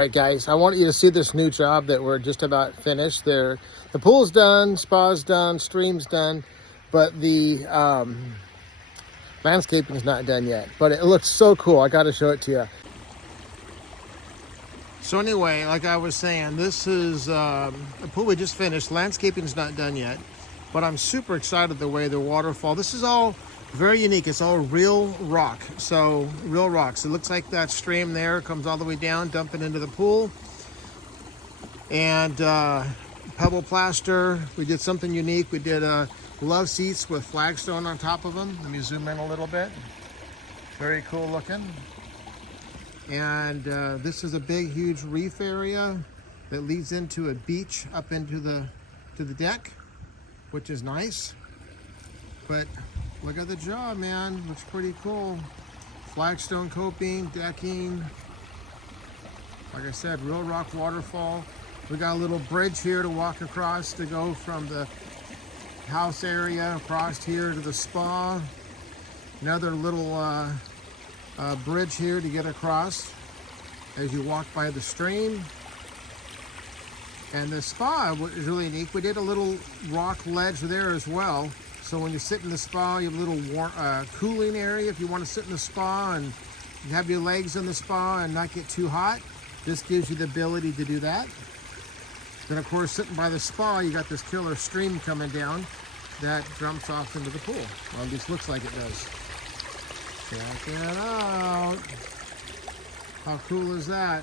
All right, guys, I want you to see this new job that we're just about finished. The pool's done, spa's done, stream's done, but the landscaping's not done yet. But it looks so cool. I got to show it to you. So anyway, like I was saying, this is the pool we just finished. Landscaping's not done yet, but I'm super excited the way the waterfall. This is all very unique. It's all real rock. So real rocks. It looks like that stream there comes all the way down, dumping into the pool. And pebble plaster. We did something unique. We did love seats with flagstone on top of them. Let me zoom in a little bit. Very cool looking. And this is a big, huge reef area that leads into a beach up into the deck, which is nice. But look at the job, man. Looks pretty cool. Flagstone coping, decking. Like I said, real rock waterfall. We got a little bridge here to walk across to go from the house area across here to the spa. Another little bridge here to get across as you walk by the stream. And the spa is really unique. We did a little rock ledge there as well. So when you sit in the spa, you have a little warm, cooling area. If you want to sit in the spa and you have your legs in the spa and not get too hot, this gives you the ability to do that. Then of course, sitting by the spa, you got this killer stream coming down that jumps off into the pool. Well, at least looks like it does. Check it out. How cool is that?